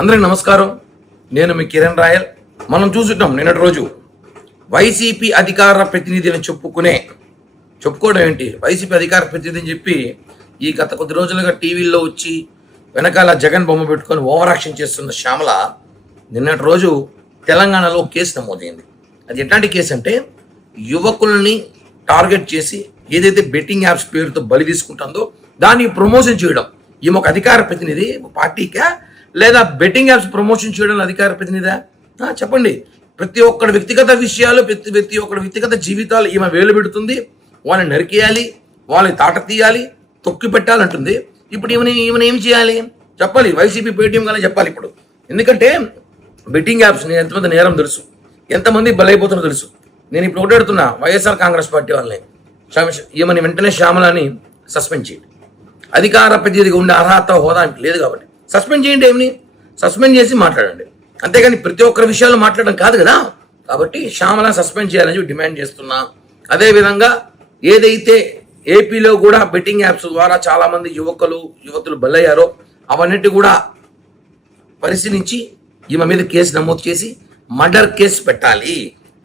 అందరికి నమస్కారం. నేను మీ కిరణ్ రాయల్. మనం చూసుంటాం నిన్నటి రోజు వైసీపీ అధికార ప్రతినిధి అని చెప్పుకోవడం ఏంటి, వైసీపీ అధికార ప్రతినిధి అని చెప్పి ఈ గత కొద్ది రోజులుగా టీవీల్లో వచ్చి వెనకాల జగన్ బొమ్మ పెట్టుకొని ఓవర్ యాక్షన్ చేస్తున్న శ్యామల నిన్నటి రోజు తెలంగాణలో కేసు నమోదైంది. అది ఎట్లాంటి కేసు అంటే, యువకుల్ని టార్గెట్ చేసి ఏదైతే బెట్టింగ్ యాప్స్ పేరుతో బలి తీసుకుంటుందో దాన్ని ప్రమోషన్ చేయడం. ఈమె ఒక అధికార ప్రతినిధి పార్టీకా, లేదా బెట్టింగ్ యాప్స్ ప్రమోషన్ చేయడం అధికార ప్రతినిధా? చెప్పండి. ప్రతి ఒక్కడి వ్యక్తిగత విషయాలు, ప్రతి ఒక్కడి వ్యక్తిగత జీవితాలు ఈమె వేలు పెడుతుంది. వాళ్ళని నరికేయాలి, వాళ్ళని తాట తీయాలి, తొక్కి పెట్టాలంటుంది. ఇప్పుడు ఈమెను ఏం చేయాలి చెప్పాలి. వైసీపీ పేటీఎం కానీ చెప్పాలి ఇప్పుడు. ఎందుకంటే బెట్టింగ్ యాప్స్ ఎంతమంది నేరం తెలుసు, ఎంతమంది బలైపోతున్నా తెలుసు. నేను ఇప్పుడు ఒకటెడుతున్నా వైఎస్ఆర్ కాంగ్రెస్ పార్టీ వాళ్ళని, ఈమెని వెంటనే శ్యామలని సస్పెండ్ చేయండి. అధికార ప్రతినిధిగా ఉండే అర్హత హోదా లేదు కాబట్టి సస్పెండ్ చేయండి. ఏమిని సస్పెండ్ చేసి మాట్లాడండి, అంతేగాని ప్రతి ఒక్కరి విషయాల్లో మాట్లాడడం కాదు కదా. కాబట్టి శ్యామల సస్పెండ్ చేయాలని డిమాండ్ చేస్తున్నా. అదేవిధంగా ఏదైతే ఏపీలో కూడా బెట్టింగ్ యాప్స్ ద్వారా చాలా మంది యువతులు బలయ్యారో అవన్నిటి కూడా పరిశీలించి ఈమె మీద కేసు నమోదు చేసి మర్డర్ కేసు పెట్టాలి.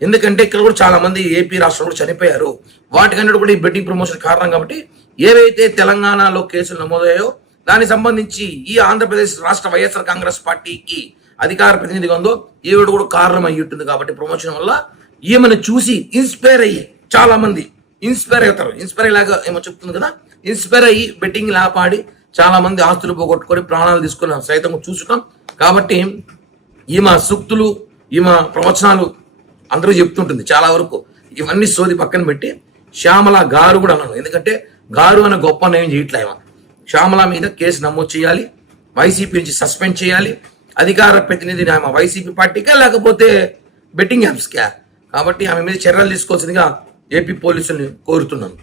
ఎందుకంటే ఇక్కడ కూడా చాలా మంది ఏపీ రాష్ట్రంలో చనిపోయారు. వాటికన్నా కూడా ఈ బెట్టింగ్ ప్రమోషన్ కారణం. కాబట్టి ఏవైతే తెలంగాణలో కేసులు నమోదయ్యాయో దానికి సంబంధించి ఈ ఆంధ్రప్రదేశ్ రాష్ట్ర వైఎస్ఆర్ కాంగ్రెస్ పార్టీకి అధికార ప్రతినిధిగా ఉందో ఈవిడ కూడా కారణం అయ్యి ఉంటుంది. కాబట్టి ప్రమోషన్ వల్ల ఈమెను చూసి ఇన్స్పైర్ అయ్యి చాలా మంది ఇన్స్పైర్ అవుతారు. ఇన్స్పైర్ అయ్యేలాగా ఏమో చెప్తుంది కదా, ఇన్స్పైర్ అయ్యి బెట్టింగ్ లాపాడి చాలా మంది ఆస్తులు పోగొట్టుకొని ప్రాణాలు తీసుకుని సైతం చూసుకుంటాం. కాబట్టి ఈమె సూక్తులు, ఈమె ప్రవచనాలు అందరూ చెప్తుంటుంది చాలా వరకు. ఇవన్నీ సోది పక్కన పెట్టి శ్యామల గారు కూడా అన్నాను. ఎందుకంటే గారు అనే గొప్ప నేమ్ చేయట్లే. శ్యామల మీద కేసు నమోదు చేయాలి, వైసీపీ నుంచి సస్పెండ్ చేయాలి. అధికార ప్రతినిధిని ఆమె వైసీపీ పార్టీకా లేకపోతే బెట్టింగ్ యాప్స్కా? కాబట్టి ఆమె మీద చర్యలు తీసుకోవాల్సిందిగా ఏపీ పోలీసుల్ని కోరుతున్నాను.